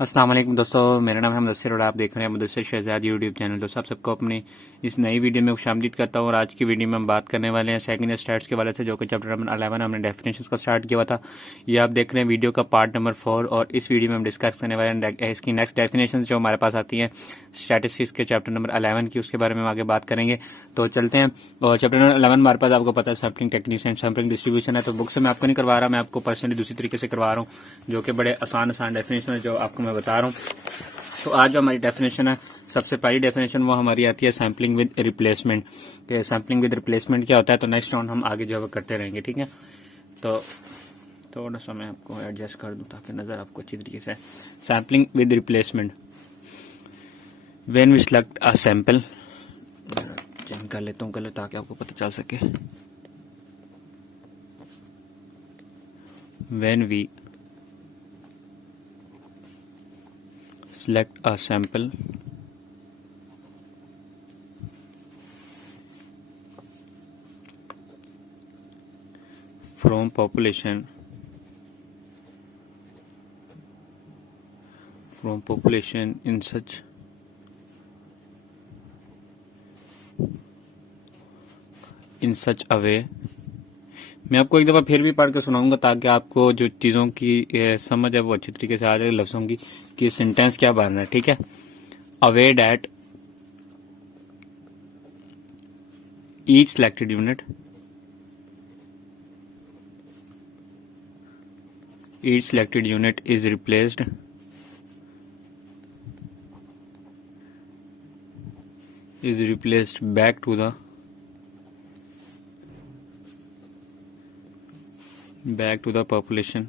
अस्सलाम वालेकुम दोस्तों, मेरा नाम है मुदस्सिर और आप देख रहे हैं मुदस्सिर शहजाद यूट्यूब चैनल। दोस्तों आप सबको अपनी इस नई वीडियो में खुशामदीद करता हूँ और आज की वीडियो में हम बात करने वाले हैं सेकंड ईयर स्टैट्स के वाले से, जो कि चैप्टर नंबर 11 हमने डेफिनेशंस का स्टार्ट किया हुआ था। ये आप देख रहे हैं वीडियो का पार्ट नंबर 4 और इस वीडियो में हम डिस्कस करने वाले हैं इसकी नेक्स्ट डेफिनेशन जो हमारे पास आती है स्टैटिस्टिक्स के चैप्टर नंबर 11 की, उसके बारे में हम आगे बात करेंगे। तो चलते हैं। और चैप्टर नंबर 11 हमारे पास आपको पता है sampling techniques and sampling distribution है। तो बुक से मैं आपको नहीं करवा रहा, मैं आपको पर्सनली दूसरी तरीके से करवा रहा हूँ, जो कि बड़े आसान डेफिनेशन है जो आपको मैं बता रहा हूँ। तो आज जो हमारी डेफिनेशन है, सबसे पहली डेफिनेशन वो हमारी आती है सैम्पलिंग विद रिप्लेसमेंट। कि सैम्पलिंग विद रिप्लेसमेंट क्या होता है, तो नेक्स्ट राउंड हम आगे जो है करते रहेंगे, ठीक है। तो थोड़ा सा मैं आपको एडजस्ट कर दूं ताकि नजर आपको अच्छी तरीके से। Sampling with replacement, when we select a sample, change कर लेता हूँ पहले ताकि आपको पता चल सके। When we select a sample from population in such a way। मैं आपको एक दफ़ा फिर भी पढ़ के सुनाऊंगा ताकि आपको जो चीज़ों की समझ है वो अच्छी तरीके से आ जाए, लफ्ज़ों की कि सेंटेंस क्या बनना है, ठीक है। Away that each selected unit is replaced back to the population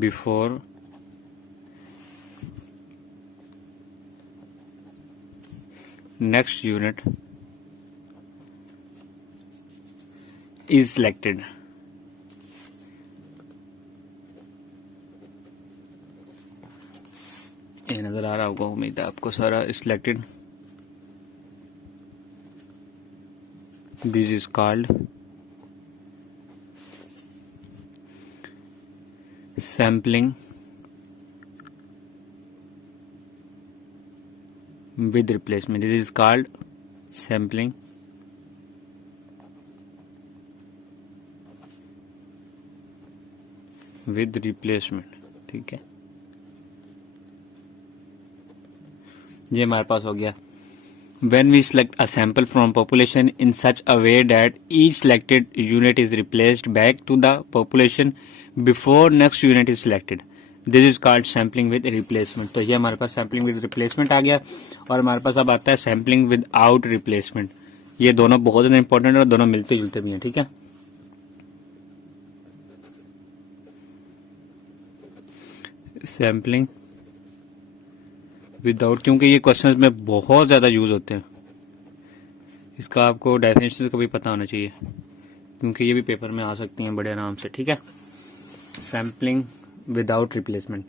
before next unit is selected। ये नजर आ रहा होगा, उम्मीद है आपको सारा selected. This is called sampling with replacement। This is called sampling with replacement, ठीक है। ये हमारे पास हो गया। When we select a sample from population in such a way that each selected unit is replaced back to the population before next unit is selected, this is called sampling with replacement. तो ये हमारे पास sampling with replacement आ गया और हमारे पास अब आता है sampling with out replacement. ये दोनों बहुत ज्यादा इंपॉर्टेंट है और दोनों मिलते जुलते भी हैं, ठीक है। सैम्पलिंग विदाउट, क्योंकि ये क्वेश्चंस में बहुत ज्यादा यूज होते हैं, इसका आपको डेफिनेशन का भी पता होना चाहिए क्योंकि ये भी पेपर में आ सकती हैं बड़े आराम से, ठीक है। Sampling without replacement,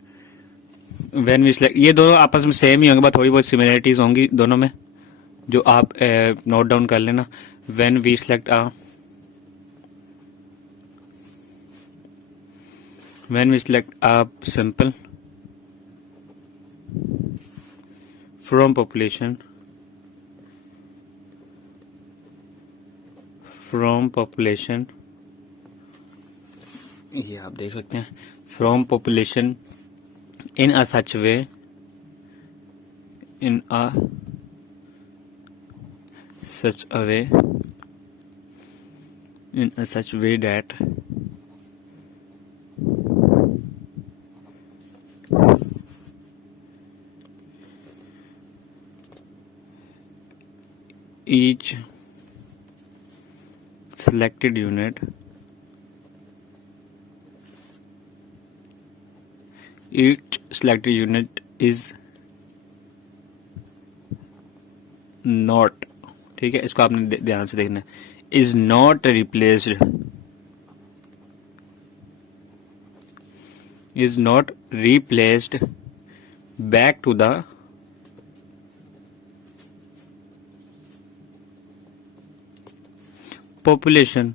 when we select, ये दोनों आपस में सेम ही होंगे, बस थोड़ी बहुत सिमिलरिटीज होंगी दोनों में, जो आप नोट डाउन कर लेना। When we select a sample from population ये आप देख सकते हैं, from population in a such way that each selected unit is not, ठीक है, इसको आपने ध्यान से देखना है, is not replaced back to the population।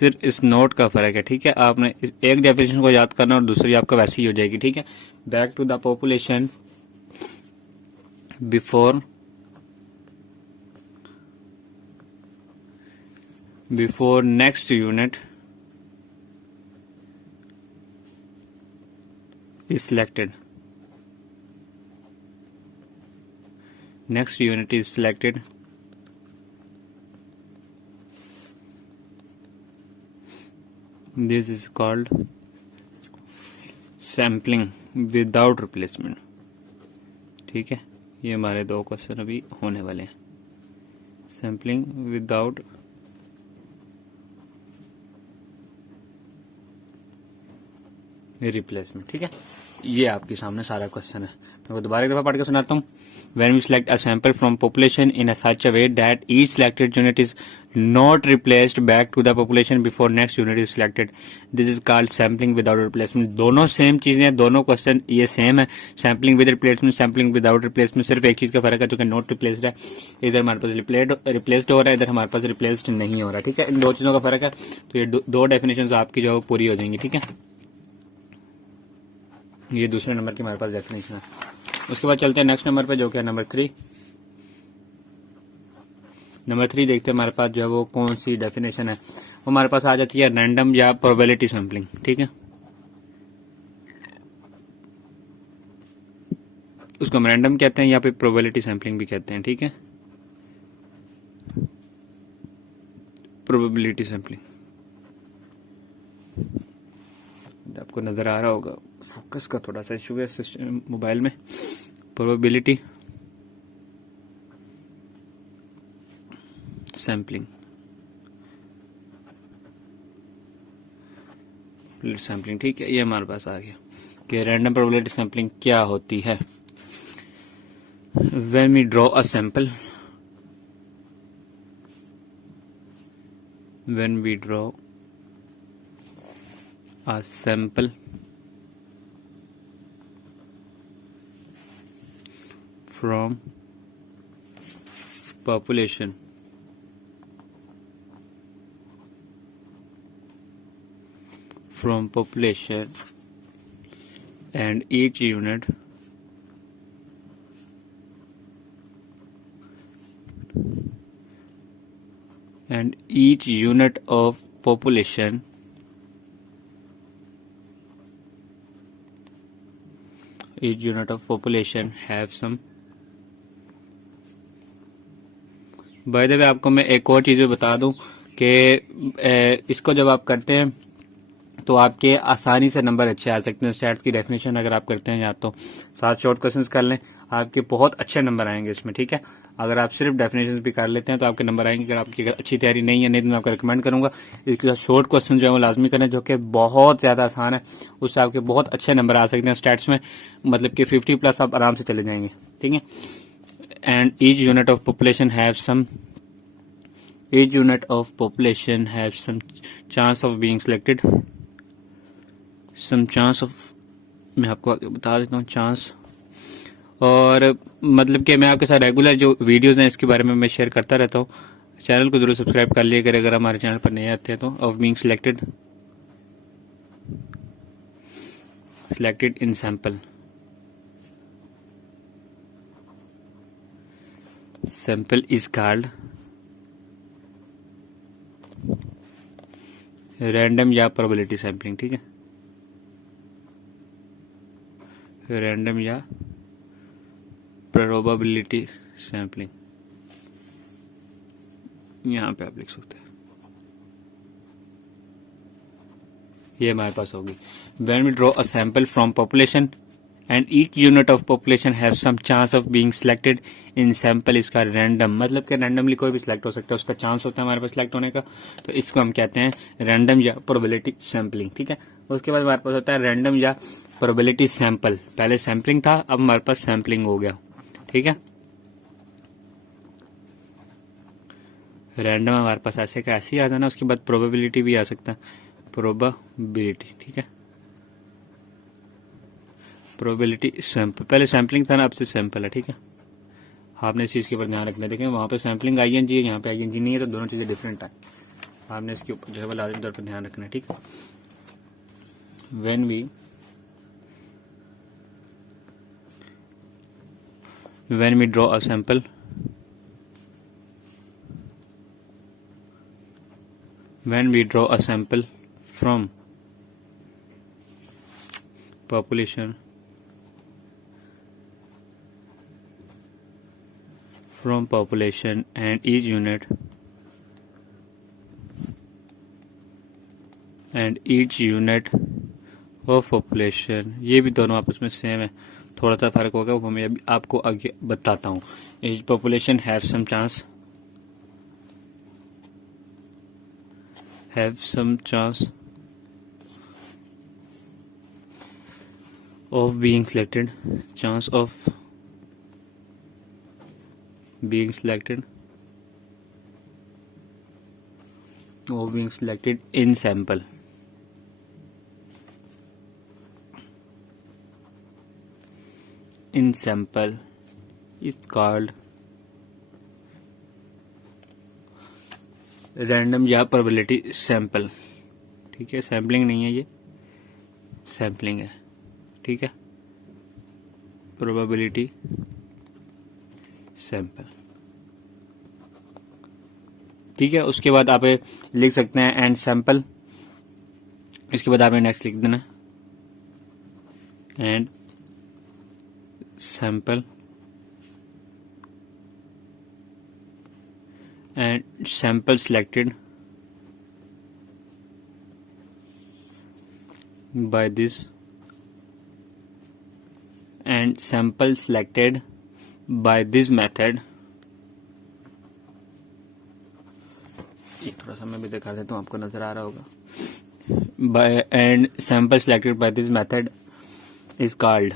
सिर्फ इस नोट का फर्क है, ठीक है। आपने एक डेफिनेशन को याद करना और दूसरी आपका वैसी ही हो जाएगी, ठीक है। Back to the population before next unit is selected. Next unit is selected. This is called sampling without replacement, ठीक है। ये हमारे दो क्वेश्चन अभी होने वाले हैं, सैम्पलिंग विदाउट रिप्लेसमेंट, ठीक है। ये आपके सामने सारा क्वेश्चन है। मैं वो दोबारा एक दफा पढ़ के सुनाता हूँ। When we select a sample from population in a such a way that each selected unit is not replaced back to the population before next unit is selected, this is called sampling without replacement। दोनों same चीजें हैं, दोनों question ये same है। Sampling with replacement, sampling without replacement, सिर्फ एक चीज का फर्क है जो कि नॉट रिप्लेस्ड है। इधर हमारे पास रिप्लेस्ड हो रहा है, इधर हमारे पास रिप्लेस्ड नहीं हो रहा, ठीक है। इन दो चीजों का फर्क है। तो ये दो डेफिनेशन आपकी जो पूरी हो जाएंगी, ठीक है। ये दूसरे नंबर की हमारे पास डेफिनेशन है। उसके बाद चलते हैं नेक्स्ट नंबर पे, जो कि है नंबर 3। नंबर 3 देखते हैं हमारे पास जो है वो कौन सी डेफिनेशन है। वो हमारे पास आ जाती है रैंडम या प्रोबेबिलिटी सैम्पलिंग, ठीक है। उसको हम रैंडम कहते हैं या फिर प्रोबेबिलिटी सैम्पलिंग भी कहते हैं, ठीक है। प्रोबेबिलिटी सैम्पलिंग आपको नजर आ रहा होगा, फोकस का थोड़ा सा इशू है मोबाइल में। प्रोबेबिलिटी सैम्पलिंग, ठीक है। ये हमारे पास आ गया कि रैंडम प्रोबेबिलिटी सैम्पलिंग क्या होती है। When we draw a sample, when we draw a sample from population and each unit of population have some। By the way आपको मैं एक और चीज भी बता दूं कि इसको जब आप करते हैं तो आपके आसानी से नंबर अच्छे आ सकते हैं। स्टैट्स की डेफिनेशन अगर आप करते हैं या तो 7 शॉर्ट क्वेश्चंस कर लें, आपके बहुत अच्छे नंबर आएंगे इसमें, ठीक है। अगर आप सिर्फ डेफिनेशन भी कर लेते हैं तो आपके नंबर आएंगे। अगर आपकी अच्छी तैयारी नहीं है, नहीं तो मैं आपको रिकमेंड करूंगा इसके शॉर्ट क्वेश्चन जो है वो लाजमी करें, जो कि बहुत ज्यादा आसान है। उससे आपके बहुत अच्छे नंबर आ सकते हैं स्टैट्स में, मतलब कि 50+ आप आराम से चले जाएंगे, ठीक है। And each unit of population have some chance of being selected, some chance of, मैं आपको बता देता हूँ चांस। और मतलब कि मैं आपके साथ रेगुलर जो वीडियोस हैं इसके बारे में मैं शेयर करता रहता हूँ। चैनल को जरूर सब्सक्राइब कर लिया अगर हमारे चैनल पर नए आते हैं तो। Of being selected in sample is called random या प्रोबेबिलिटी सैम्पलिंग, ठीक है। रैंडम या प्रोबेबिलिटी सैम्पलिंग, यहां पे आप लिख सकते हैं। ये हमारे पास होगी when we draw a sample from population and each unit of population have some chance of being selected in sample, इसका रैंडम मतलब कि रैंडमली कोई भी सिलेक्ट हो सकता है, उसका चांस होता है हमारे पास सिलेक्ट होने का। तो इसको हम कहते हैं रैंडम या प्रोबेबिलिटी सैम्पलिंग, ठीक है। उसके बाद हमारे पास होता है रैंडम या प्रोबेबिलिटी सैंपल। पहले सैम्पलिंग था, अब हमारे पास सैम्पलिंग हो गया, ठीक है। रैंडम हमारे पास ऐसे का ऐसे ही आ जाना, उसके बाद प्रोबेबिलिटी भी आ सकता है, प्रोबेबिलिटी, ठीक है। प्रोबेबिलिटी सैंपल, पहले सैम्पलिंग था ना, अब से सैंपल है, ठीक है। आपने इस चीज के ऊपर ध्यान रखना। देखें वहां पे सैम्पलिंग ING है, यहाँ पे ING नहीं है, तो दोनों चीजें डिफरेंट है। आपने इसके ऊपर जो है वो लाजिमी तौर पर ध्यान रखना है, ठीक है। when we draw a sample, from population and each unit of population, ये भी दोनों आपस में सेम है, थोड़ा सा फर्क होगा वो मैं अभी आपको आगे बताता हूँ। each population have some chance of being selected in sample. Is called random या प्रोबेबिलिटी सैंपल, ठीक है। सैम्पलिंग नहीं है, ये सैम्पलिंग है, ठीक है। प्रोबेबिलिटी सैंपल, ठीक है। उसके बाद आप लिख सकते हैं एंड सैंपल, इसके बाद आपने नेक्स्ट लिख देना and sample and sample selected by this method। ये थोड़ा सा मैं भी दिखा देता हूँ, आपको नजर आ रहा होगा। sample selected by this method is called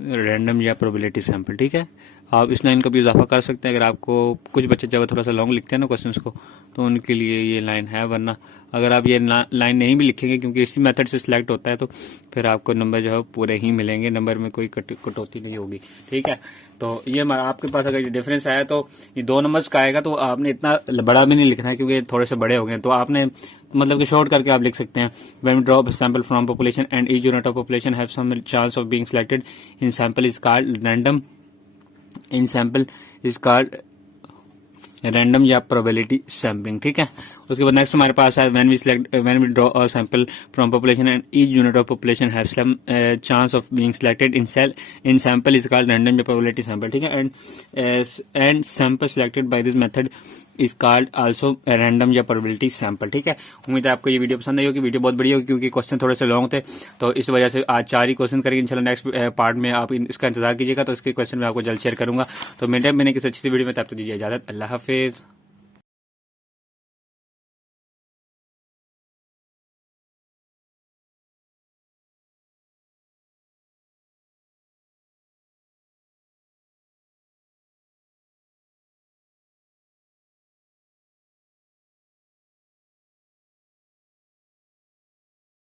random या प्रोबेबिलिटी सैंपल, ठीक है। आप इस लाइन का भी इजाफा कर सकते हैं, अगर आपको कुछ बच्चे जब थोड़ा सा लॉन्ग लिखते हैं ना क्वेश्चंस को, तो उनके लिए ये लाइन है। वरना अगर आप ये लाइन नहीं भी लिखेंगे, क्योंकि इसी मेथड से सिलेक्ट होता है, तो फिर आपको नंबर जो है पूरे ही मिलेंगे, नंबर में कोई कटौती नहीं होगी, ठीक है। तो ये आपके पास अगर ये डिफरेंस आया तो ये 2 नंबर्स का आएगा, तो आपने इतना बड़ा भी नहीं लिखना है, क्योंकि थोड़े से बड़े हो गए। तो आपने मतलब कि शॉर्ट करके आप लिख सकते हैं when we draw a sample from population and each unit of population have some chance of being selected in sample is called random या प्रोबेबिलिटी सैम्पलिंग, ठीक है। उसके बाद नेक्स्ट हमारे पास है when we draw a sample from population and each unit of population have some chance of being selected in sample is called random या probability sample, ठीक है। and sample selected by this method is called also random या probability sample, ठीक है। उम्मीद है आपको ये वीडियो पसंद आई होगी। वीडियो बहुत बड़ी होगी क्योंकि क्वेश्चन थोड़े से लॉन्ग थे, तो इस वजह से आज 4 ही क्वेश्चन करेंगे। इंशाल्लाह नेक्स्ट पार्ट में आप इसका इंतजार कीजिएगा, तो इसके क्वेश्चन मैं आपको जल्द शेयर करूंगा। तो मिलते हैं मैंने किसी अच्छी सी वीडियो में, तब तक दीजिए इजाजत। अल्लाह हाफिज।